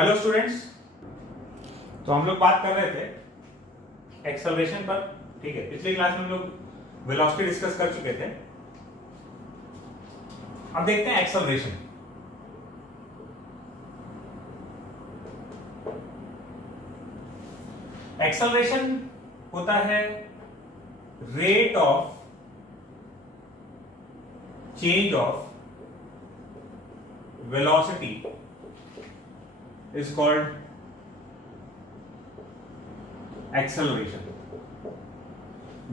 Hello students. तो हम लोग बात कर रहे थे एक्सेलरेशन पर। ठीक है, पिछली क्लास में हम लोग वेलोसिटी डिस्कस कर चुके थे। अब देखते हैं एक्सेलरेशन। एक्सेलरेशन होता है rate of change of velocity is called acceleration.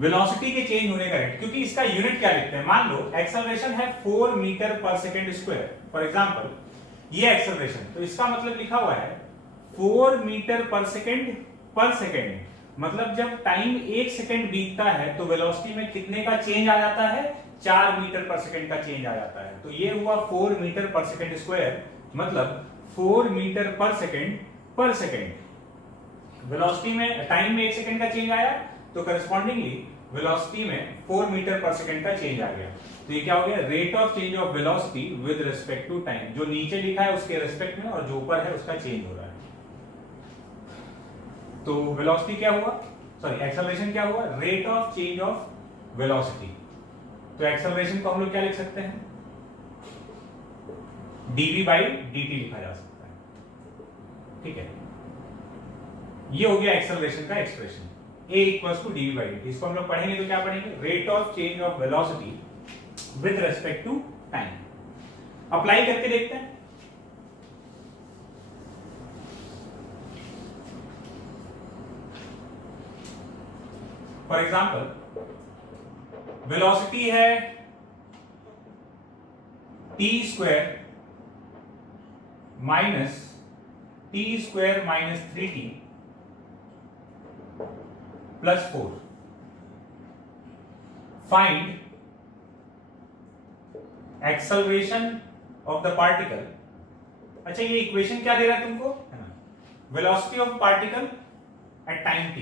Velocity के चेंज होने का रेट, क्योंकि इसका यूनिट क्या लिखते हैं। मान लो एक्सेलरेशन है 4 मीटर पर सेकेंड स्क्वायर, फॉर एग्जांपल ये एक्सेलरेशन, तो इसका मतलब लिखा हुआ है 4 मीटर पर सेकेंड। मतलब जब टाइम 1 सेकेंड बीतता है तो वेलोसिटी में कितने का चेंज आ जाता है, 4 मीटर पर सेकेंड का चेंज आ जाता है। तो ये हुआ 4 मीटर पर सेकेंड स्क्वायर, मतलब 4 मीटर पर सेकेंड। वेलोसिटी में टाइम में 1 सेकेंड का चेंज आया, तो करस्पॉन्डिंगली वेलोसिटी में 4 मीटर पर सेकेंड का चेंज आ गया। तो ये क्या हो गया, rate of change of velocity with respect to time. जो नीचे लिखा है उसके रिस्पेक्ट में, और जो ऊपर है उसका चेंज हो रहा है। तो वेलोसिटी क्या हुआ, सॉरी एक्सेलरेशन क्या हुआ, rate of change of velocity. तो एक्सेलरेशन को हम लोग क्या लिख सकते हैं, dv बाई dt लिखा जा सकता है। ठीक है, ये हो गया एक्सेलरेशन का expression, a equals to dv by dt। इसको हम लोग पढ़ेंगे तो क्या पढ़ेंगे, rate of change of velocity with respect to time. Apply करके देखते हैं। फॉर एग्जांपल वेलोसिटी है t square minus t square minus 3t plus 4। Find acceleration of the particle. अच्छा, ये इक्वेशन क्या दे रहा है तुमको, velocity of particle at time t।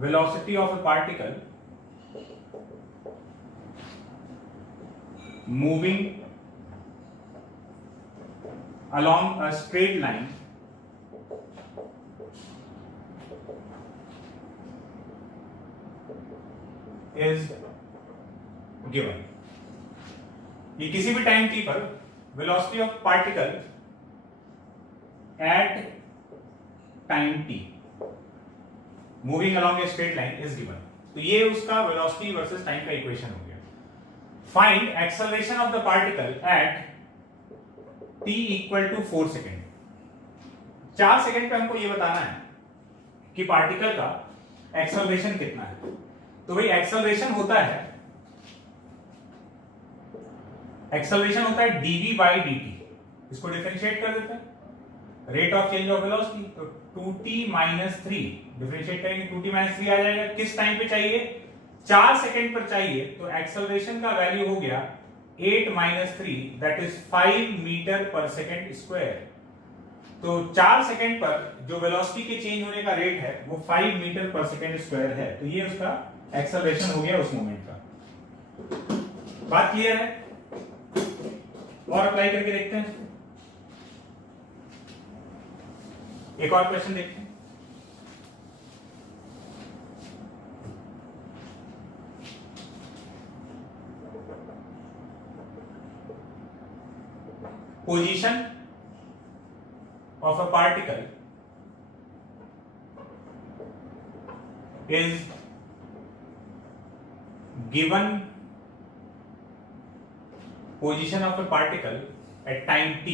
वेलोसिटी ऑफ a particle moving along a straight line is given। ये किसी भी टाइम t पर velocity of particle at time t moving along a straight line is given. तो ये उसका वेलोसिटी वर्सेस टाइम का इक्वेशन हो गया। Find acceleration of the particle at t equal to 4 second. 4 second पे हमको ये बताना है कि पार्टिकल का एक्सेलरेशन कितना है। तो भाई एक्सेलरेशन होता है dv बाई dt। इसको डिफरेंशिएट कर देते हैं, rate of change of velocity. तो 2t माइनस 3 डिफरेंशिएट करेंगे, 2t माइनस 3 आ जाएगा। किस टाइम पे चाहिए, 4 सेकेंड पर चाहिए। तो एक्सेलरेशन का वैल्यू हो गया 8 माइनस 3, दैट इज 5 मीटर पर सेकेंड स्क्वायर। तो 4 सेकेंड पर जो वेलोसिटी के चेंज होने का रेट है वो 5 मीटर पर सेकेंड स्क्वायर है। तो ये उसका एक्सेलरेशन हो गया उस मोमेंट का। बात क्लियर है, और अप्लाई करके देखते हैं। एक और क्वेश्चन देखते हैं। Position of a particle is given, position of a particle at time t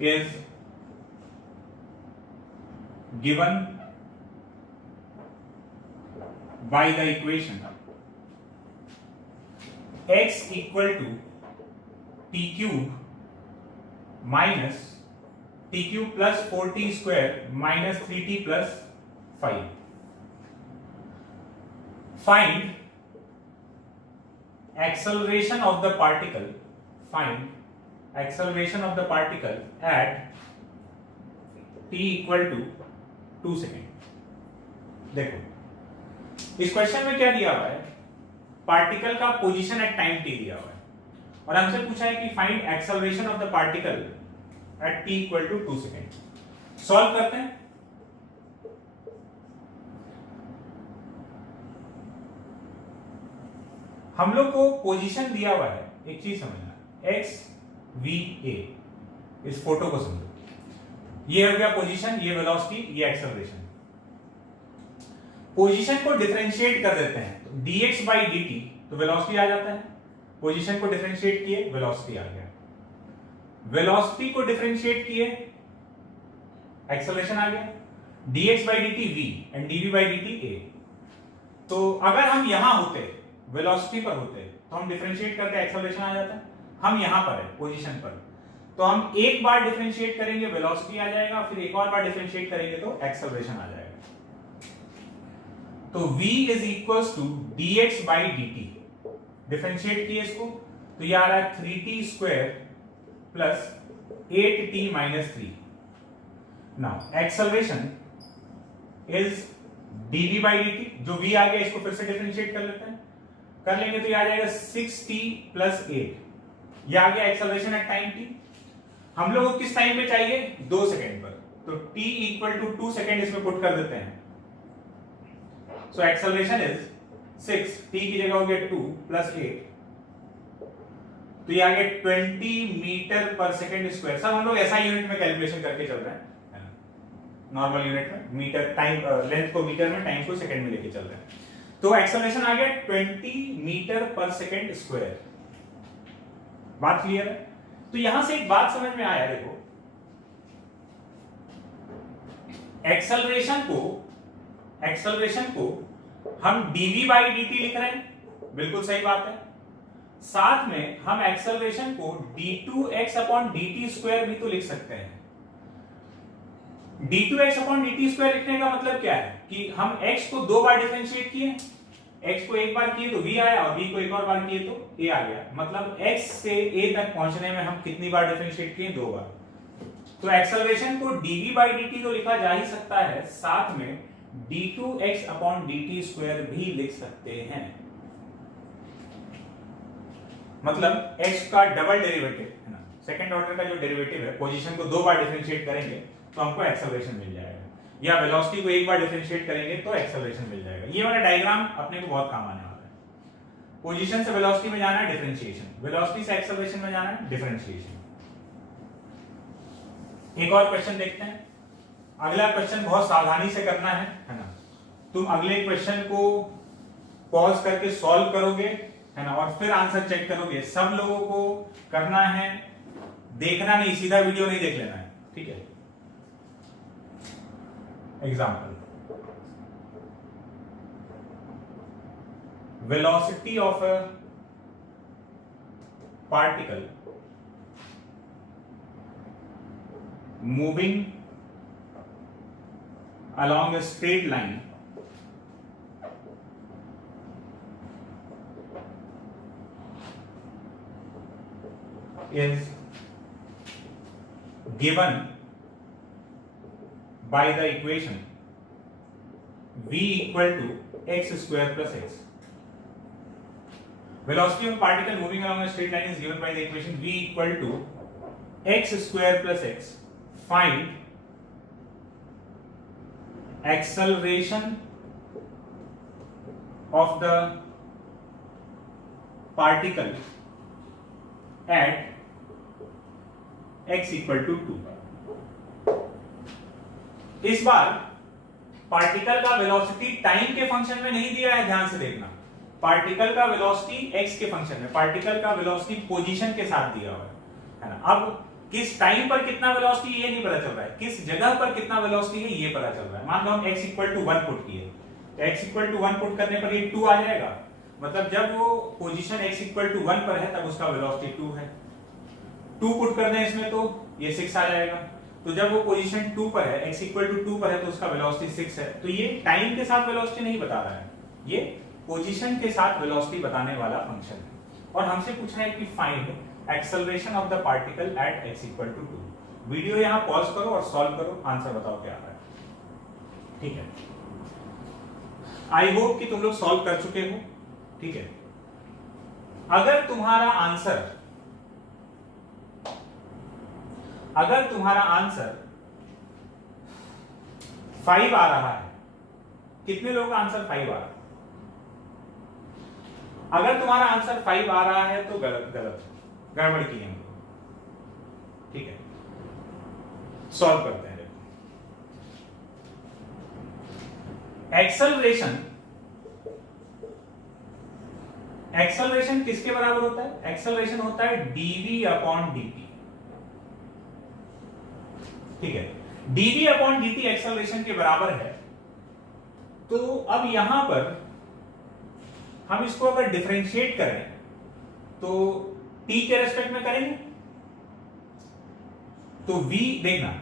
is given by the equation x equal to t cube minus t cube plus 4t square minus 3t plus 5. Find acceleration of the particle. Find acceleration of the particle at t equal to 2 seconds. देखो इस question में क्या दिया हुआ है, particle का position eight time t दिया हुआ है और हमसे पूछा है कि find acceleration of the particle at t equal to 2 second. Solve करते हैं। हम लोग को पोजीशन दिया हुआ है, एक चीज समझना, x v a, इस फोटो को समझो, ये हो गया पोजीशन, ये वेलोसिटी, ये एक्सेलरेशन। पोजीशन को डिफरेंशिएट कर देते हैं तो dx by dt, तो वेलोसिटी आ जाता है। पोजीशन को डिफरेंशिएट किए, वेलोसिटी आ गया। वेलोसिटी को डिफरेंशिएट किए, एक्सेलरेशन आ गया। dx by dt v and dv by dt a। तो अगर हम यहां होते, वेलोसिटी पर होते, तो हम डिफरेंशिएट करके एक्सेलरेशन आ जाता है। हम यहां पर है पोजीशन पर, तो हम एक बार डिफरेंशिएट करेंगे, वेलोसिटी आ जाएगा, फिर एक और बार डिफरेंशिएट करेंगे तो एक्सेलरेशन आ जाएगा। तो v is equals to dx by dt, differentiate किए इसको, तो ये आ रहा है 3t square plus 8t minus 3। Now acceleration is dv by dt, जो v आ गया इसको फिर से डिफरेंशिएट कर लेते हैं, कर लेंगे तो ये आ जाएगा 6t प्लस 8। ये आ गया एक्सेलरेशन एट टाइम t। हम लोग को किस टाइम पे चाहिए, 2 सेकेंड पर, तो t इक्वल टू 2 सेकेंड इसमें पुट कर देते हैं। सो एक्सेलरेशन इज 6, t की जगह हो गया 2 प्लस 8, तो ये आ गया 20 मीटर पर सेकेंड स्क्वायर। सब हम लोग ऐसा यूनिट में कैलकुलेशन करके चल रहे हैं, नॉर्मल यूनिट में, मीटर टाइम, लेंथ को मीटर में, टाइम को सेकेंड में लेके चल रहे हैं। तो एक्सेलरेशन आ गया 20 मीटर पर सेकेंड स्क्वायर। बात क्लियर है? तो यहां से एक बात समझ में आया, देखो एक्सेलरेशन को हम dv by dt लिख रहे हैं, बिल्कुल सही बात है। साथ में हम एक्सेलरेशन को d2x अपॉन dt स्क्वायर भी तो लिख सकते हैं। d2x अपॉन dt स्क्वायर लिखने का मतलब क्या है कि हम x को 2 बार डिफरेंशिएट किए, x को एक बार किए तो v आया और v को एक और बार किए तो a आ गया। मतलब x से a तक पहुंचने में हम कितनी बार डिफरेंशिएट किए, 2 बार। तो एक्सेलरेशन को dv by dt तो लिखा जा ही सकता है, साथ में d2x अपॉन dt स्क्वायर भी लिख सकते हैं। मतलब x का डबल डेरिवेटिव है ना, सेकंड ऑर्डर का जो डेरिवेटिव है, पोजीशन को 2 बार डिफरेंशिएट करेंगे तो हमको एक्सेलरेशन मिल जाएगा, या वेलोसिटी को एक बार डिफरेंशिएट करेंगे तो एक्सेलरेशन मिल जाएगा। ये वाला डायग्राम अपने को बहुत काम आने वाला है। पोजीशन से वेलोसिटी में जाना है डिफरेंशिएशन, वेलोसिटी से एक्सेलरेशन में जाना है डिफरेंशिएशन। एक और क्वेश्चन देखते हैं। अगला क्वेश्चन बहुत सावधानी से करना है ना। तुम अगले क्वेश्चन को पॉज करके सॉल्व करोगे, है ना, और फिर आंसर चेक करोगे। सब लोगों को करना है, देखना नहीं, सीधा वीडियो नहीं देख लेना है, ठीक है। Example, velocity of a particle moving along a straight line is given by the equation v equal to x square plus x. Velocity of a particle moving along a straight line is given by the equation v equal to x square plus x. Find acceleration of the particle at x equal to 2. इस बार particle का velocity time के function में नहीं दिया है, ध्यान से देखना। पार्टिकल का वेलोसिटी x के फंक्शन में, पार्टिकल का वेलोसिटी पोजीशन के साथ दिया हुआ है ना। अब किस टाइम पर कितना वेलोसिटी ये नहीं पता चल रहा है, किस जगह पर कितना वेलोसिटी है ये पता चल रहा है। मान लो हम x इक्वल टू 1 पुट किए, तो x इक्वल टू 1 पुट करने पर ये 2 आ जाएगा। मतलब जब वो पोजीशन x इक्वल टू 1 पर है तब उसका वेलोसिटी 2 है। 2 पुट कर दें इसमें तो ये 6 आ जाएगा। तो जब वो पोजीशन 2 पर है, x इक्वल टू 2 पर है, तो उसका वेलोसिटी 6 है। तो ये टाइम के साथ वेलोसिटी नहीं बता रहा है, ये पोजीशन के साथ वेलोसिटी बताने वाला फंक्शन है। और हमसे पूछा है कि find acceleration of the particle at x equal to 2। Video यहां पॉज करो और सॉल्व करो, आंसर बताओ क्या आ रहा है, ठीक है। आई होप कि तुम लोग सॉल्व कर चुके हो, ठीक है। अगर तुम्हारा आंसर 5 आ रहा है, कितने लोगों का आंसर 5 आ रहा है? अगर तुम्हारा आंसर 5 आ रहा है तो गलत गड़बड़ की है, ठीक है। सॉल्व करते हैं। एक्सेलरेशन किसके बराबर होता है? एक्सेलरेशन होता है dv अपॉन dt, ठीक है। dv अपॉन dt एक्सेलरेशन के बराबर है। तो अब यहां पर हम इसको अगर डिफरेंशिएट करें तो t के रेस्पेक्ट में करेंगे तो v देखना,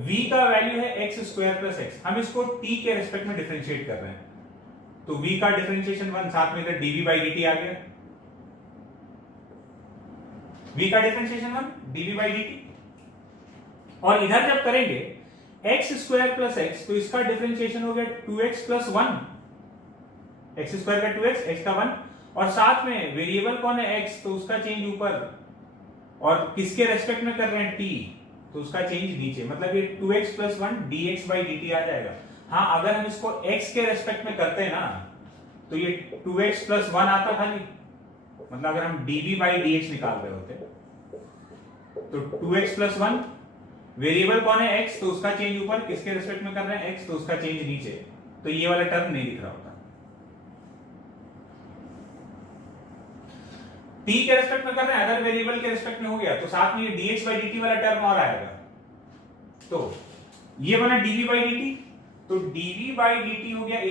v का वैल्यू है x स्क्वायर प्लस x, हम इसको t के रेस्पेक्ट में डिफरेंशिएट कर रहे हैं तो v का डिफरेंशिएशन 1, साथ में इधर dv बाई dt आ गया। v का डिफरेंशिएशन 1 dv बाई dt, और इधर जब करेंगे x स्क्वायर प्लस x तो इसका डिफरेंशिएशन हो गया 2x प्लस 1, x स्क्वायर का 2x, x का 1, और साथ में वेरिएबल कौन है x तो उसका चेंज ऊपर, और किसके रेस्पेक्ट में कर रहे हैं t तो उसका चेंज नीचे, मतलब ये 2x plus 1 dx by dt आ जाएगा। हाँ, अगर हम इसको x के रेस्पेक्ट में करते हैं ना तो ये 2x प्लस 1 आता खाली, मतलब अगर हम dv बाई dx निकाल रहे होते तो 2x प्लस 1, वेरिएबल कौन है x तो उसका चेंज ऊपर, किसके रेस्पेक्ट में कर रहे हैं x तो उसका चेंज नीचे, तो ये वाला टर्म नहीं दिख रहा होता। t के रेस्पेक्ट में कर रहे हैं, अगर वेरिएबल के रेस्पेक्ट में हो गया तो साथ में ये dx बाई dt वाला टर्म और आएगा, तो ये बना dv बाई dt, तो dv बाई dt हो गया a,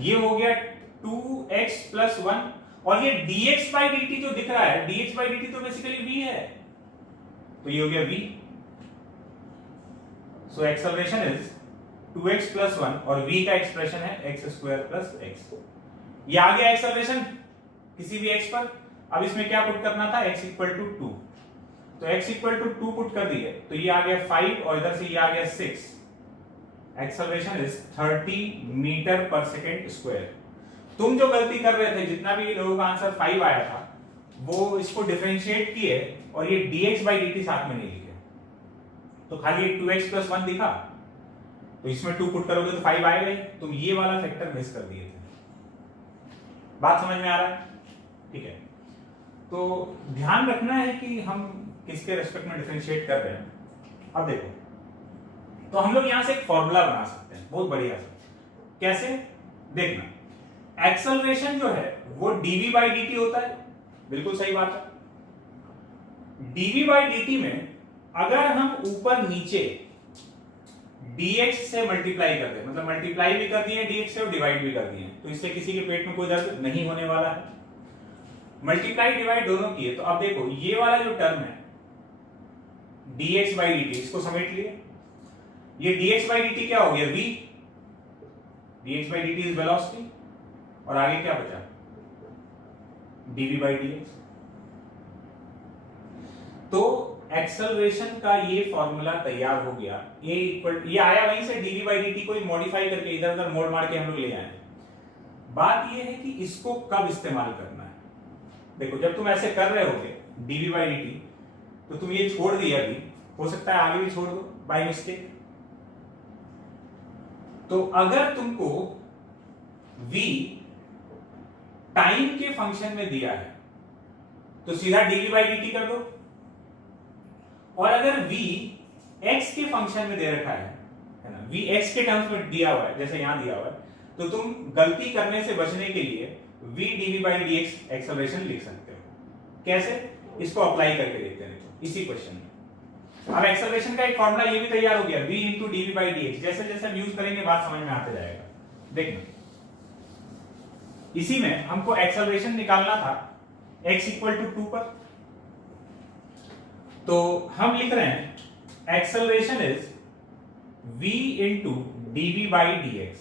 ये हो गया 2x प्लस 1, और ये dx बाई dt जो दिख रहा है, dx बाई dt तो बेसिकली v है, तो ये हो गया v। So acceleration is 2x plus 1 और v का एक्सप्रेशन है x स्क्वायर प्लस x। ये आ गया एक्सेलरेशन किसी भी x पर। अब इसमें क्या पुट करना था, x इक्वल टू 2, तो x इक्वल टू 2 पुट कर दिए तो ये आ गया 5 और इधर से ये आ गया 6। एक्सेलरेशन इज 30 मीटर पर सेकेंड स्क्वायर। तुम जो गलती कर रहे थे, जितना भी लोगों का आंसर 5 आया था, वो इसको डिफरेंशिएट किए और ये dx बाई dt साथ में नहीं लिखे, तो खाली 2x प्लस 1 दिखा, तो इसमें 2 पुट करोगे तो 5 आएगा ही, तुम ये वाला फैक्टर मिस कर दिए थे। बात समझ में आ रहा है? ठीक है, तो ध्यान रखना है कि हम किसके रेस्पेक्ट में डिफरेंशिएट कर रहे हैं। अब देखो, तो हम लोग यहां से एक फॉर्मूला बना सकते हैं बहुत बढ़िया से। कैसे? देखना, एक्सेलरेशन जो है वो dv बाई dt होता है, बिल्कुल सही बात है। dv बाई dt में अगर हम ऊपर नीचे dx से मल्टीप्लाई करते हैं, मतलब मल्टीप्लाई भी कर दिए dx से और डिवाइड भी कर दिए, तो इससे किसी के पेट में कोई दर्द नहीं होने वाला है। मल्टीप्लाई डिवाइड दोनों किए, तो अब देखो ये वाला जो टर्म है dx बाई dt, इसको समेट लिए, ये dx बाई dt क्या हो गया v, dx by dt is velocity, और आगे क्या बचा dv बाई dx। तो एक्सेलरेशन का ये फॉर्मूला तैयार हो गया, a इक्वल, ये आया वहीं से dv बाई dt को मॉडिफाई करके इधर उधर मोड़ मार के हम लोग ले आए। बात ये है कि इसको कब इस्तेमाल करना है। देखो, जब तुम ऐसे कर रहे होगे dv बाई dt, तो तुम ये छोड़ दिया, अभी हो सकता है आगे भी छोड़ दो बाय मिस्टेक, तो अगर तुमको v टाइम के फंक्शन में दिया है तो सीधा dv बाई dt कर दो, और अगर v x के फंक्शन में दे रखा है ना, v x के टर्म्स में दिया हुआ है, जैसे यहां दिया हुआ है, तो तुम गलती करने से बचने के लिए v dv by dx acceleration लिख सकते हो। कैसे? इसको अप्लाई करके देखते हैं इसी क्वेश्चन में। अब एक्सेलरेशन का एक फॉर्मूला ये भी तैयार हो गया, v into dv by dx। जैसे जैसे हम यूज करेंगे बात समझ में आते जाएगा। देखना, इसी में हमको एक्सेलरेशन निकालना था x इक्वल टू 2 पर, तो हम लिख रहे हैं acceleration is v into dv by dx।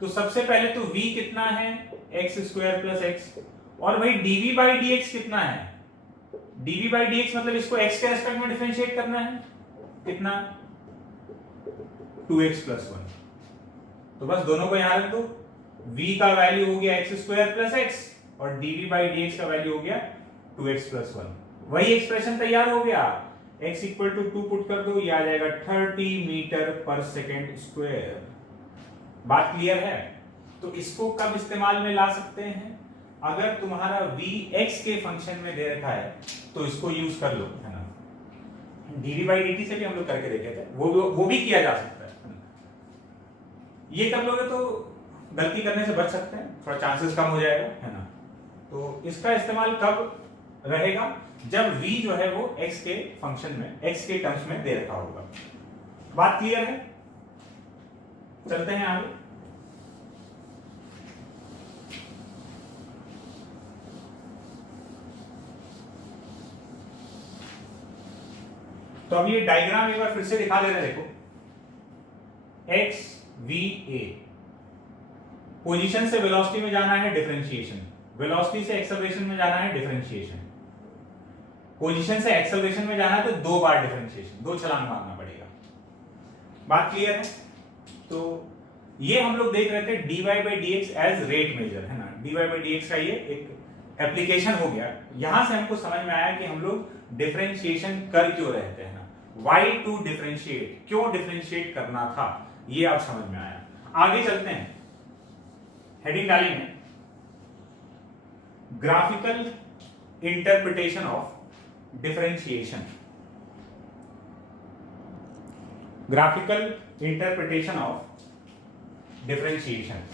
तो सबसे पहले तो v कितना है, x स्क्वायर प्लस x, और भाई dv बाई dx कितना है, dv बाई dx मतलब इसको x के रेस्पेक्ट में डिफरेंशिएट करना है, कितना 2x प्लस 1। तो बस दोनों को यहां रख दो, v का वैल्यू हो गया x स्क्वायर प्लस x और dv बाई dx का वैल्यू हो गया 2x प्लस 1। वही एक्सप्रेशन तैयार हो गया, x इक्वल टू 2 पुट कर दो, ये आ जाएगा 30 मीटर पर सेकेंड स्क्वायर। बात क्लियर है? तो इसको कब इस्तेमाल में ला सकते हैं? अगर तुम्हारा v x के फंक्शन में दे रखा है तो इसको यूज कर लो, है ना। dv बाई dt से भी हम लोग करके देखे थे, वो भी किया जा सकता है। ये कर लोगे तो गलती करने से बच सकते हैं, थोड़ा चांसेस कम हो जाएगा, है ना। तो इसका इस्तेमाल कब रहेगा? जब v जो है वो x के फंक्शन में, x के टर्म्स में दे रखा होगा। बात क्लियर है? चलते हैं आगे। तो अब ये डायग्राम एक बार फिर से दिखा दे रहे हैं, देखो x v a, पोजीशन से वेलोसिटी में जाना है डिफरेंशिएशन, वेलोसिटी से एक्सेलरेशन में जाना है डिफरेंशिएशन, पोजीशन से एक्सेलरेशन में जाना है तो 2 बार डिफरेंशिएशन, 2 छलांग मारना पड़ेगा। बात क्लियर है? तो ये हम लोग देख रहे थे dy by dx as rate measure, है ना। dy बाई dx का ये एक एप्लीकेशन हो गया। यहां से हमको समझ में आया कि हम लोग डिफरेंशिएशन कर क्यों रहे थे, है ना। why टू डिफरेंशिएट, क्यों डिफरेंशिएट करना था, ये आप समझ में आया। आगे चलते हैं, हेडिंग डालेंगे graphical interpretation of differentiation. Graphical interpretation of differentiation.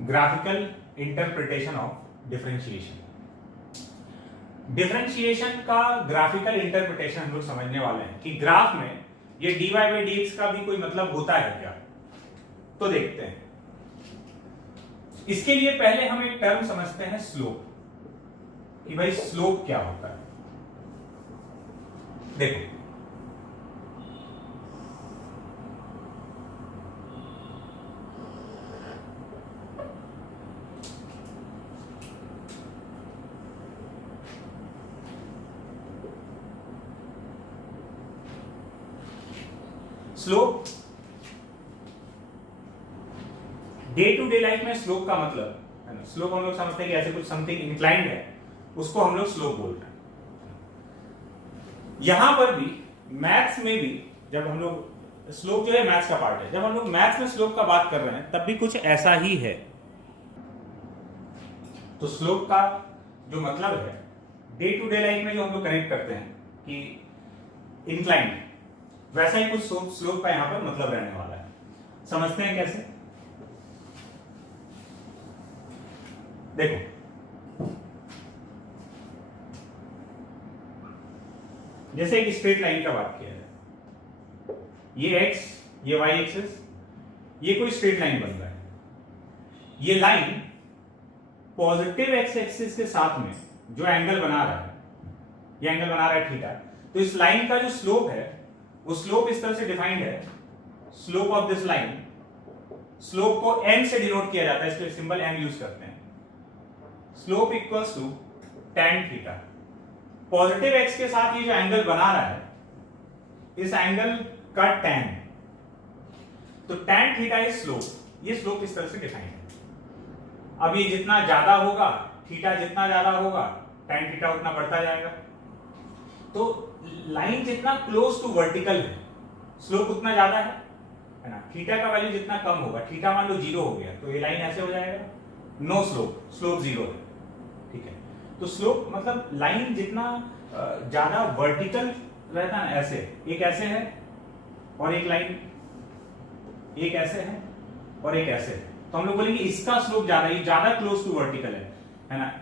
Graphical interpretation of differentiation. Differentiation का ग्राफिकल इंटरप्रिटेशन हम लोग समझने वाले हैं कि ग्राफ में ये dy बाई dx का भी कोई मतलब होता है क्या, तो देखते हैं। इसके लिए पहले हम एक टर्म समझते हैं स्लोप, कि भाई स्लोप क्या होता है। देखो slope, day to day life में स्लोप का मतलब, है ना, स्लोप हम लोग समझते हैं कि ऐसे कुछ समथिंग इंक्लाइंड है, उसको हम लोग स्लोप बोलते हैं। यहां पर भी मैथ्स में भी जब हम लोग, स्लोप जो है मैथ्स का पार्ट है, जब हम लोग मैथ्स में स्लोप का बात कर रहे हैं तब भी कुछ ऐसा ही है। तो स्लोप का जो मतलब है डे टू डे लाइफ में जो हम लोग कनेक्ट करते हैं कि इंक्लाइंड, वैसा ही कुछ स्लोप का यहां पर मतलब रहने वाला है। समझते हैं कैसे? देखो जैसे एक स्ट्रेट लाइन का बात किया है, ये x, ये y एक्सिस, ये कोई स्ट्रेट लाइन बन रहा है। ये लाइन पॉजिटिव x एक्सिस के साथ में जो एंगल बना रहा है, ये एंगल बना रहा है थीटा। तो इस लाइन का जो स्लोप है वो स्लोप इस तरह से डिफाइंड है, slope of this line, slope को m से डिनोट किया जाता है, इसके लिए सिंबल m यूज करते हैं। Slope equals to tan theta. Positive x के साथ ये जो एंगल बना रहा है, इस एंगल का tan, तो tan थीटा इज स्लोप। ये स्लोप इस तरह से डिफाइंड है। अब ये जितना ज्यादा होगा, थीटा जितना ज्यादा होगा, tan थीटा उतना बढ़ता जाएगा। तो लाइन जितना क्लोज टू वर्टिकल है, स्लोप उतना ज्यादा है ना। थीटा का वैल्यू जितना कम होगा, थीटा मान लो 0 हो गया तो ये लाइन ऐसे हो जाएगा, नो स्लोप, स्लोप 0 है, ठीक है। तो स्लोप मतलब लाइन जितना ज्यादा वर्टिकल रहता है ना, ऐसे एक ऐसे है और एक लाइन एक ऐसे है और एक ऐसे है, तो हम लोग बोलेंगे इसका स्लोप ज्यादा, ये ज्यादा क्लोज टू वर्टिकल है ना।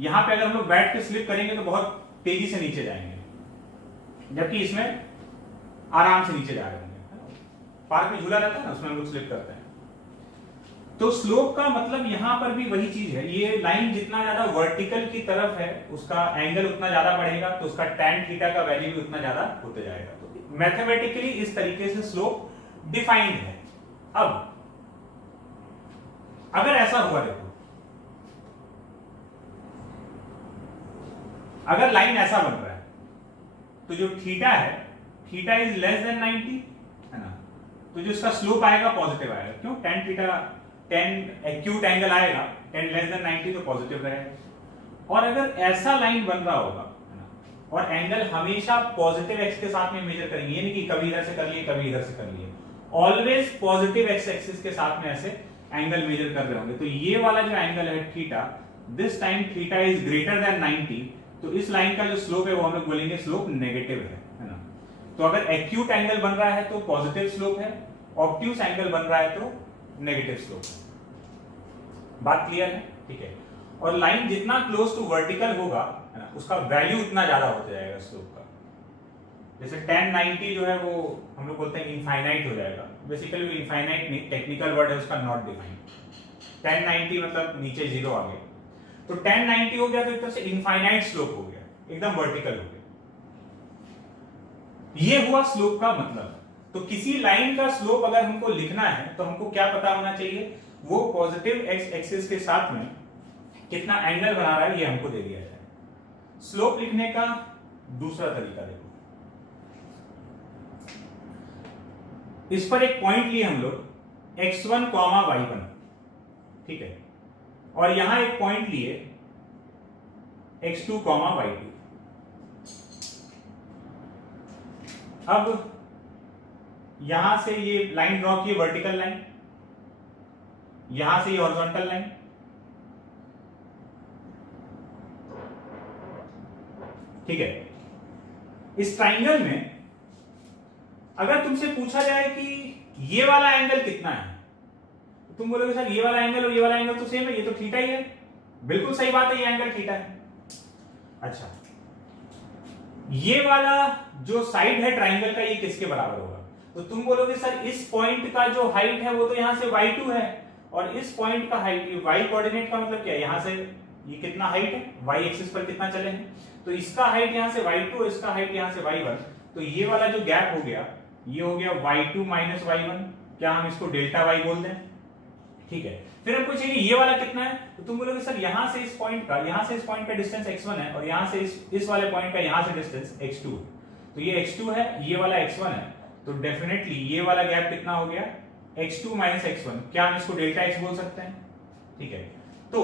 यहां पे अगर हम लोग बैठ के स्लिप करेंगे तो बहुत तेजी से नीचे जाएंगे, जबकि इसमें आराम से नीचे जा रहे होंगे। पार्क में झूला रहता है ना, उसमें हम लोग स्लिप करते हैं। तो स्लोप का मतलब यहां पर भी वही चीज है, ये लाइन जितना ज्यादा वर्टिकल की तरफ है उसका एंगल उतना ज्यादा बढ़ेगा, तो उसका tan थीटा का वैल्यू भी उतना ज्यादा होते जाएगा। तो मैथमेटिकली इस तरीके से स्लोप डिफाइंड है। अब अगर ऐसा हुआ, देखो अगर लाइन ऐसा बन रहा है तो जो थीटा है, थीटा इज लेस देन 90 है ना, तो जो इसका स्लोप आएगा पॉजिटिव आएगा। क्यों? tan theta, tan acute angle आएगा, tan लेस देन 90 तो पॉजिटिव रहेगा। और अगर ऐसा लाइन बन रहा होगा है ना, और एंगल हमेशा पॉजिटिव एक्स के साथ में मेजर करेंगे, यानी कि कभी इधर से कर लिए कभी इधर से कर लिए, ऑलवेज पॉजिटिव एक्स एक्सिस के साथ में ऐसे एंगल मेजर कर रहे होंगे। तो ये वाला जो एंगल है theta, this time theta is greater than 90, तो इस लाइन का जो स्लोप है वो हम लोग बोलेंगे स्लोप नेगेटिव है ना। तो अगर एक्यूट एंगल बन रहा है तो पॉजिटिव स्लोप है, ऑब्ट्यूस एंगल बन रहा है तो नेगेटिव स्लोप है। बात क्लियर है? ठीक है। और लाइन जितना क्लोज टू वर्टिकल होगा है ना, उसका वैल्यू उतना ज्यादा होता जाएगा स्लोप का। जैसे tan 90 जो है वो हम लोग बोलते हैं इनफाइनाइट हो जाएगा, बेसिकली वो इनफाइनाइट नहीं, टेक्निकल वर्ड है उसका, नॉट डिफाइंड। tan 90 मतलब नीचे जीरो आ गया, तो tan 90 हो गया तो एक तरह से इनफाइनाइट स्लोप हो गया, एकदम वर्टिकल हो गया। ये हुआ स्लोप का मतलब। तो किसी लाइन का स्लोप अगर हमको लिखना है तो हमको क्या पता होना चाहिए, वो पॉजिटिव एक्स एक्सिस के साथ में कितना एंगल बना रहा है ये हमको दे दिया जाए। स्लोप लिखने का दूसरा तरीका देखो, इस पर एक पॉइंट लिए हम लोग x1, y1, ठीक है, और यहां एक पॉइंट लिए x2, y2। अब यहां से ये लाइन ड्रॉ की, वर्टिकल लाइन, यहां से ये हॉरिजॉन्टल लाइन, ठीक है। इस ट्राइंगल में अगर तुमसे पूछा जाए कि ये वाला एंगल कितना है, तो तुम बोलोगे सर ये वाला एंगल और ये वाला एंगल तो सेम है, ये तो थीटा ही है। बिल्कुल सही बात है, ये एंगल थीटा है। अच्छा, ये वाला जो साइड है ट्राइंगल का, ये किसके बराबर होगा? तो तुम बोलोगे सर इस पॉइंट का जो हाइट है वो तो यहां से y2 है, और इस पॉइंट का हाइट, y कोऑर्डिनेट का मतलब क्या है, यहां से ये कितना हाइट है, y एक्सिस पर कितना चले हैं, तो इसका हाइट यहां से y2, इसका हाइट यहां से y1, तो ये वाला जो गैप हो गया ये हो गया y2 माइनस y1, क्या हम इसको डेल्टा y बोल दें? ठीक है। फिर हमको चाहिए ये वाला कितना है, तो तुम बोलोगे सर यहां से इस पॉइंट का, यहां से इस पॉइंट का डिस्टेंस x1 है, और यहां से इस वाले पॉइंट का यहां से डिस्टेंस x2 है, तो ये x2 है, ये वाला x1 है, तो डेफिनेटली ये वाला गैप कितना हो गया, x2 माइनस x1, क्या हम इसको डेल्टा x बोल सकते हैं? ठीक है। तो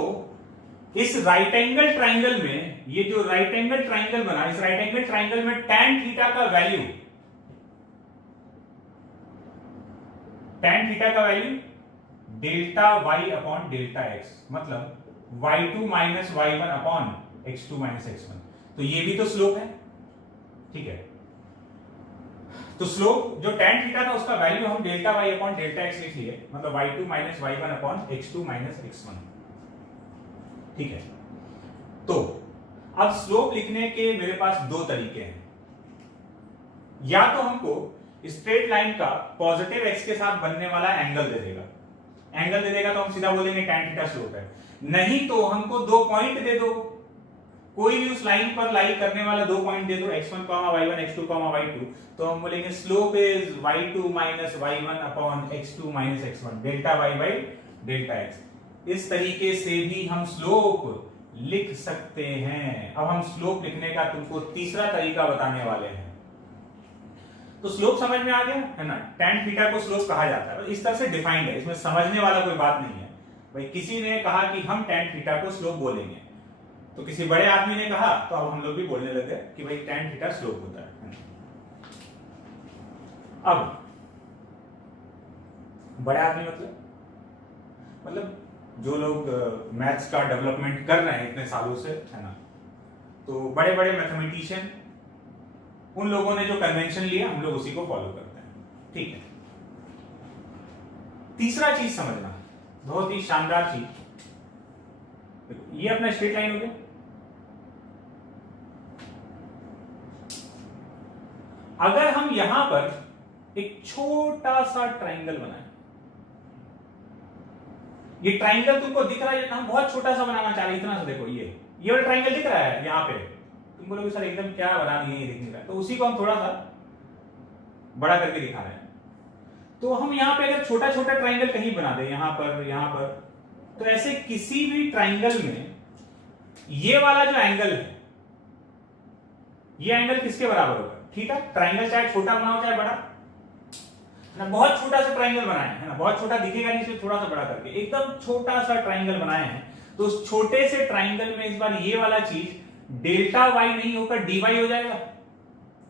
इस राइट एंगल ट्राइंगल में, ये जो राइट एंगल ट्राइंगल बना, इस राइट एंगल ट्राइंगल में tan थीटा का वैल्यू, tan थीटा का value delta y upon delta x, मतलब y2 minus y1 upon x2 minus x1, तो ये भी तो स्लोप है। ठीक है। तो स्लोप जो tan थीटा था उसका वैल्यू हम delta y upon delta x लिख लिए, मतलब y2 minus y1 upon x2 minus x1। ठीक है। तो अब स्लोप लिखने के मेरे पास दो तरीके हैं, या तो हमको स्ट्रेट लाइन का पॉजिटिव एक्स के साथ बनने वाला एंगल दे देगा, एंगल दे देगा तो हम सीधा बोलेंगे tan थीटा स्लोप है, नहीं तो हमको दो पॉइंट दे दो, कोई भी उस लाइन पर लाई करने वाला दो पॉइंट दे दो, x1, y1, x2, y2, तो हम बोलेंगे slope is y2 minus y1 upon x2 minus x1, delta y by delta x। इस तरीके से भी हम स्लोप लिख सकते हैं। अब हम स्लोप लिखने का तुमको तीसरा तरीका बताने वाले हैं। तो स्लोप समझ में आ गया है ना, tan थीटा को स्लोप कहा जाता है, इस तरह से डिफाइंड है, इसमें समझने वाला कोई बात नहीं है। भाई किसी ने कहा कि हम tan थीटा को स्लोप बोलेंगे, तो किसी बड़े आदमी ने कहा, तो अब हम लोग भी बोलने लगे कि भाई tan थीटा स्लोप होता है। अब बड़े आदमी मतलब जो लोग मैथ्स का डेवलपमेंट कर रहे हैं इतने सालों से, है ना, तो बड़े बड़े मैथमेटिशियन, उन लोगों ने जो कन्वेंशन लिया हम लोग उसी को फॉलो करते हैं। ठीक है। तीसरा चीज समझना, बहुत ही शानदार चीज, ये अपना स्ट्रेट लाइन हो गया, अगर हम यहां पर एक छोटा सा ट्राइंगल बनाएं, ये ट्राइंगल तुमको दिख रहा है, हम बहुत छोटा सा बनाना चाह रहे हैं, इतना सा देखो, ये वाला ट्राइंगल दिख रहा है यहाँ पे, तुम बोलोगे सर एकदम क्या बना दिए, ये दिख नहीं रहा, तो उसी को हम थोड़ा सा बड़ा करके दिखा रहे हैं। तो हम यहाँ पे अगर छोटा छोटा ट्राइंगल कहीं बना दे, यहाँ पर, तो ऐसे किसी भी ट्राइंगल में ये वाला जो एंगल है, ये एंगल किसके बराबर होगा? थीटा। ट्राइंगल चाहे छोटा बनाओ चाहे बड़ा ना, बहुत छोटा सा ट्राइंगल बनाए है ना, बहुत छोटा दिखेगा नहीं, थोड़ा सा बड़ा करके एकदम छोटा सा ट्राइंगल बनाए हैं। तो उस छोटे से ट्राइंगल में इस बार ये वाला चीज डेल्टा वाई नहीं होकर डी वाई हो जाएगा।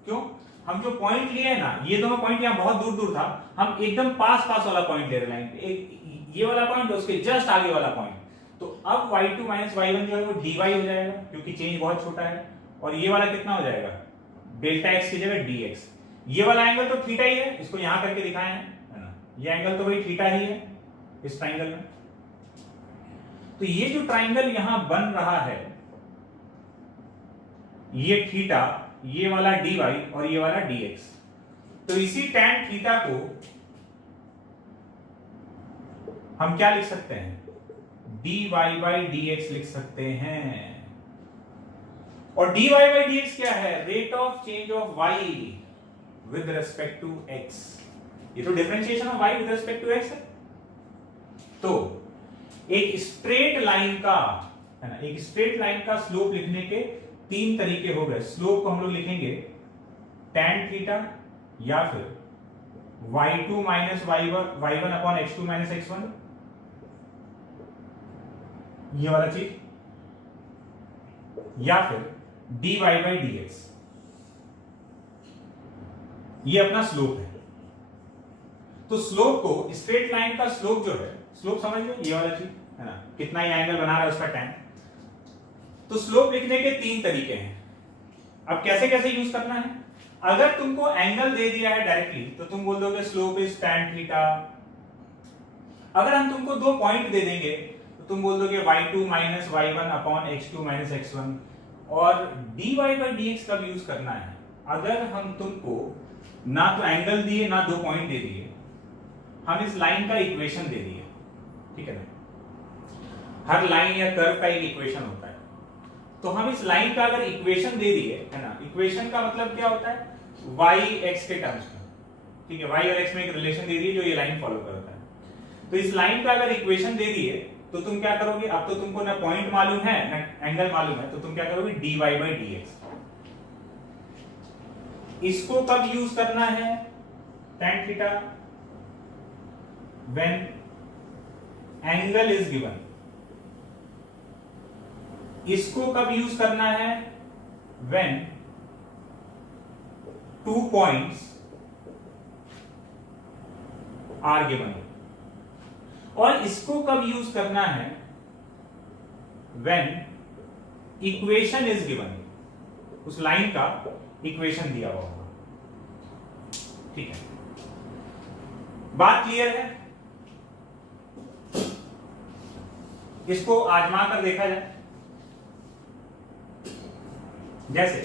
क्यों? हम जो पॉइंट लिए हैं ना, ये दोनों पॉइंट यहाँ बहुत दूर दूर था, हम एकदम पास वाला पॉइंट ले रहे हैं, एक ये वाला पॉइंट उसके जस्ट आगे वाला पॉइंट। तो अब y2 माइनस y1 जो है वो dy हो जाएगा, क्योंकि चेंज बहुत छोटा है। और ये वाला कितना हो जाएगा? डेल्टा x की जगह dx। ये वाला एंगल तो थीटा ही है, इसको यहां करके दिखाए हैं, है ना, ये एंगल तो वही थीटा ही है इस ट्राइंगल में। तो ये जो ट्राइंगल यहां बन रहा है, ये थीटा, ये वाला dy और ये वाला dx। तो इसी tan थीटा को हम क्या लिख सकते हैं? dy बाई dx लिख सकते हैं। और dy बाई dx क्या है? Rate of change of y with respect to x। ये तो differentiation of y with respect to x है। तो एक स्ट्रेट लाइन का, है ना, एक स्ट्रेट लाइन का स्लोप लिखने के तीन तरीके हो गए। स्लोप को हम लोग लिखेंगे tan थीटा, या फिर y2 minus y1 upon x2 minus x1, ये वाला चीज, या फिर dy बाई dx। ये अपना स्लोप है। तो स्लोप को, स्ट्रेट लाइन का स्लोप जो है, स्लोप समझ लो, ये वाला चीज है ना, कितना ही एंगल बना रहा है उसका tan। तो स्लोप लिखने के तीन तरीके हैं। अब कैसे कैसे यूज करना है? अगर तुमको एंगल दे दिया है डायरेक्टली, तो तुम बोल दोगे स्लोप इज tan थीटा। अगर हम तुमको दो पॉइंट दे देंगे, तो तुम बोल दोगे y2 minus y1 upon x2 minus x1। और dy बाई dx कब यूज करना है? अगर हम तुमको ना तो एंगल दिए ना दो पॉइंट दे दिए, हम इस लाइन का इक्वेशन दे दिए, ठीक है ना। हर लाइन या कर्व का एक इक्वेशन होता है। तो हम इस लाइन का अगर इक्वेशन दे दिए, है ना, इक्वेशन का मतलब क्या होता है? y x के टर्म्स में, ठीक है, y और x में एक रिलेशन दे दिए जो ये लाइन फॉलो करता है। तो इस लाइन का अगर इक्वेशन दे दिए, तो तुम क्या करोगे? अब तो तुमको ना पॉइंट मालूम है ना एंगल मालूम है, तो तुम क्या करोगे? dy by dx। इसको कब यूज करना है? tan theta when angle is given. इसको कब यूज करना है? When two points are given. और इसको कब यूज करना है? When equation is given. उस लाइन का इक्वेशन दिया हुआ होगा, ठीक है। बात क्लियर है? इसको आजमा कर देखा जाए। जैसे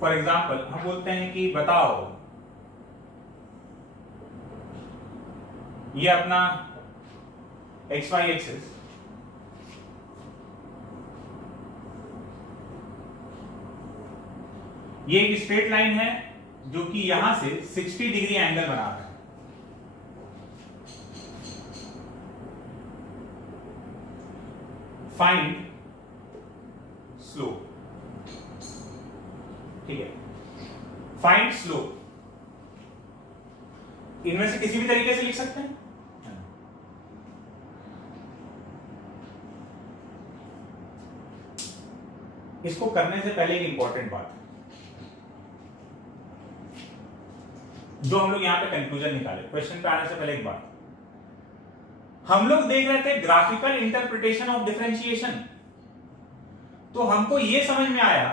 फॉर एग्जाम्पल हम बोलते हैं कि बताओ, ये अपना XY एक्सिस, ये एक स्ट्रेट लाइन है जो कि यहां से 60 डिग्री एंगल बना रहा है। फाइंड स्लोप, ठीक है, फाइंड स्लोप। इनमें से किसी भी तरीके से लिख सकते हैं। इसको करने से पहले एक इंपॉर्टेंट बात जो हम लोग यहां पे कंक्लूजन निकाले, क्वेश्चन पे आने से पहले एक बात, हम लोग देख रहे थे ग्राफिकल इंटरप्रिटेशन ऑफ डिफरेंशिएशन। तो हमको यह समझ में आया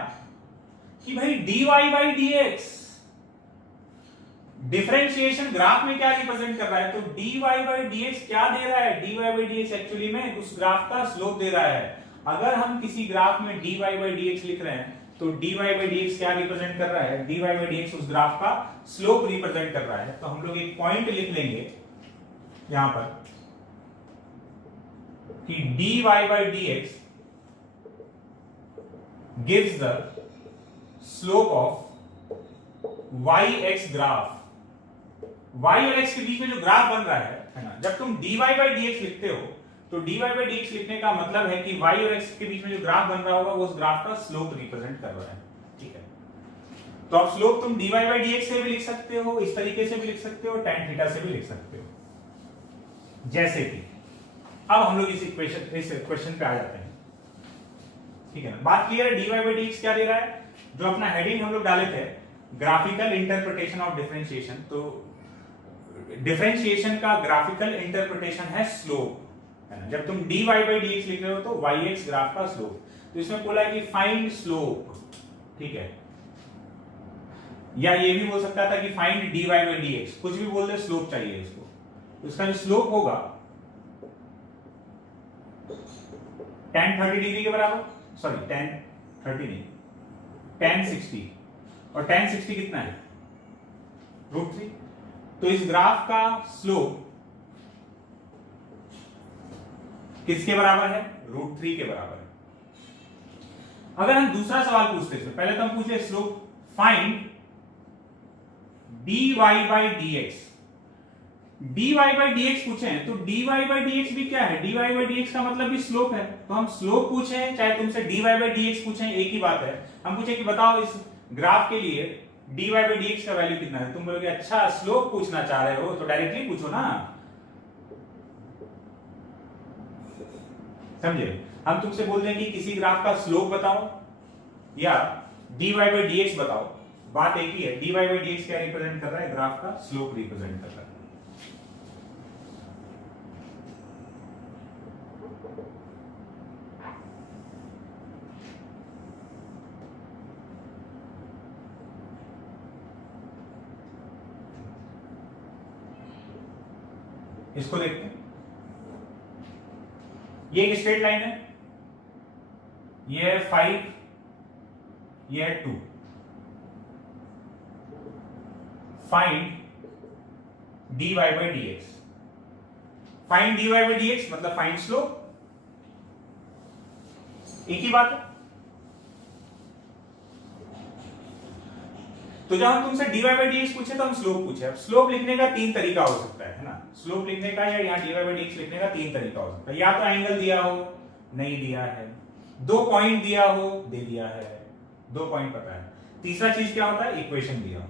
कि भाई dy by dx differentiation graph में क्या रिप्रेजेंट कर रहा है? तो dy बाई dx क्या दे रहा है? dy बाई dx एक्चुअली में उस ग्राफ का स्लोप दे रहा है। अगर हम किसी ग्राफ में dy बाई dx लिख रहे हैं, तो dy बाई dx क्या रिप्रेजेंट कर रहा है? dy बाई dx उस ग्राफ का स्लोप रिप्रेजेंट कर रहा है। तो हम लोग एक पॉइंट लिख लेंगे यहां पर, कि dy by dx gives the slope of yx graph. y और x के बीच में जो ग्राफ बन रहा है ना, जब तुम dy by dx लिखते हो तो dy by dx लिखने का मतलब है कि y और x के बीच में जो ग्राफ बन रहा होगा वो उस ग्राफ का स्लोप रिप्रेजेंट कर रहा है। ठीक है, तो अब स्लोप तुम dy by dx से भी लिख सकते हो, इस तरीके से भी लिख सकते हो, tan थीटा से भी लिख सकते हो। जैसे कि अब हम लोग इस क्वेश्चन पे आ जाते हैं। ठीक है ना, बात क्लियर है? dy by dx क्या दे रहा है? जो अपना हेडिंग हम लोग डाले थे, ग्राफिकल इंटरप्रिटेशन ऑफ डिफरेंशिएशन, तो डिफरेंशिएशन का ग्राफिकल इंटरप्रिटेशन है स्लोप। जब तुम dy by dx लिख रहे हो तो yx ग्राफ का स्लोप, तो इसमें बोला है कि फाइंड स्लोप। ठीक है, या ये भी बोल सकता था कि फाइंड dy by dx, कुछ भी बोल दे, स्लोप चाहिए इसको। तो इसका जो स्लोप होगा tan 30 डिग्री के बराबर, सॉरी tan 30 नहीं, tan 60, और tan 60 कितना है? √3। तो इस ग्राफ का स्लोप किसके बराबर है? √3 के बराबर है। अगर हम दूसरा सवाल पूछते थे, पहले तो हम पूछे slope, find dy by dx। dy by dx पूछे हैं तो dy by dx भी क्या है? dy by dx का मतलब भी स्लोप है। तो हम स्लोप पूछे चाहे तुमसे dy by dx पूछे, एक ही बात है। हम पूछे कि बताओ इस ग्राफ के लिए dy by dx का वैल्यू कितना है। तुम बोलोगे अच्छा स्लोप पूछना चाह रहे हो तो डायरेक्टली पूछो ना, समझे? हम तुमसे बोल दें कि किसी ग्राफ का स्लोप बताओ या dy by dx बताओ, बात एक ही है। dy by dx क्या रिप्रेजेंट कर रहा है? ग्राफ का स्लोप रिप्रेजेंट कर रहा है। इसको देखते हैं, ये एक स्ट्रेट लाइन है, ये है 5, ये है 2। Find dy by dx। Find dy by dx मतलब फाइंड स्लोप, एक ही बात है। तो जब हम तुमसे dy by dx पूछे तो हम स्लोप पूछे। अब स्लोप लिखने का तीन तरीका हो सकता है ना, स्लोप लिखने का या यहाँ dy by dx लिखने का तीन तरीका हो सकता है। या तो एंगल दिया हो, नहीं दिया है, दो पॉइंट दिया हो, दे दिया है, दो पॉइंट पता है, तीसरा चीज क्या होता है? इक्वेशन दिया हो।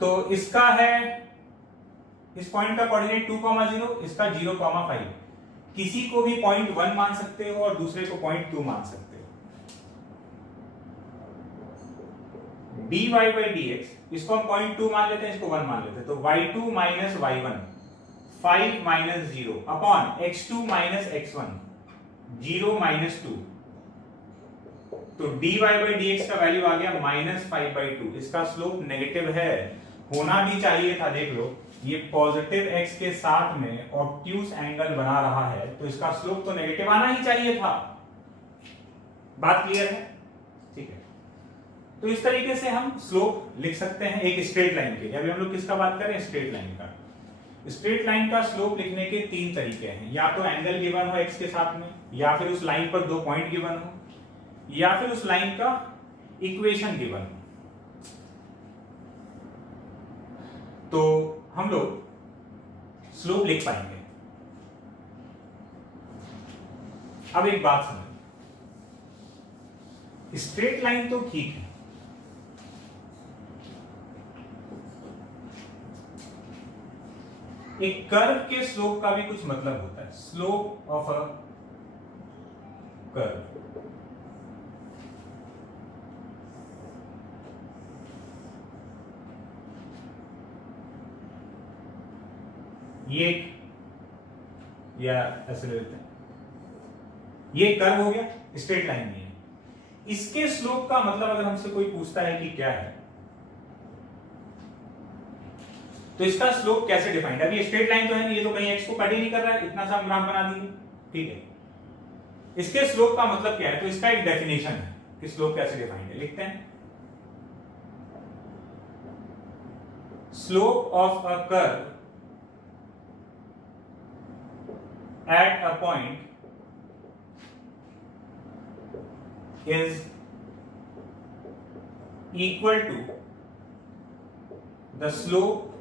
तो इसका है, इस पॉइंट का कोऑर्डिनेट 2,0, इसका 0,5। किसी को भी पॉइंट 1 मान सकते हो और दूसरे को पॉइंट 2 मान सकते हो। dy by dx, इसको हम पॉइंट 2 मान लेते हैं, इसको 1 मान लेते हैं, तो y2 minus y1 5 minus 0 upon x2 minus x1 0 minus 2। तो dy by dx का वैल्यू आ गया -5/2। इसका स्लोप नेगेटिव है, होना भी चाहिए था। देख लो, ये पॉजिटिव x के साथ में ऑब्ट्यूज एंगल बना रहा है, तो इसका स्लोप तो नेगेटिव आना ही चाहिए था। बात क्लियर है? ठीक है, तो इस तरीके से हम स्लोप लिख सकते हैं एक स्ट्रेट लाइन के। अभी हम लोग किसका बात करें? स्ट्रेट लाइन का। स्ट्रेट लाइन का स्लोप लिखने के तीन तरीके हैं, या तो एंगल गिवन हो x के साथ में, या फिर उस लाइन पर दो पॉइंट गिवन हो, या फिर उस लाइन का इक्वेशन गिवन हो। तो हम लोग स्लोप लिख पाएंगे। अब एक बात समझ, स्ट्रेट लाइन तो ठीक है, एक कर्व के स्लोप का भी कुछ मतलब होता है। स्लोप ऑफ अ कर्व, ये या ऐसे लेते हैं, ये कर्व हो गया, स्ट्रेट लाइन नहीं है। इसके स्लोप का मतलब अगर हमसे कोई पूछता है कि क्या है, तो इसका स्लोप कैसे डिफाइंड? अभी स्ट्रेट लाइन तो है नहीं, ये तो कहीं एक्स को कट ही नहीं कर रहा है, इतना सा हम ग्राफ बना दिए। ठीक है, इसके स्लोप का मतलब क्या है? तो इसका एक डेफिनेशन है कि स्लोप कैसे डिफाइंड है। लिखते हैं, slope of a curve at a point is equal to the slope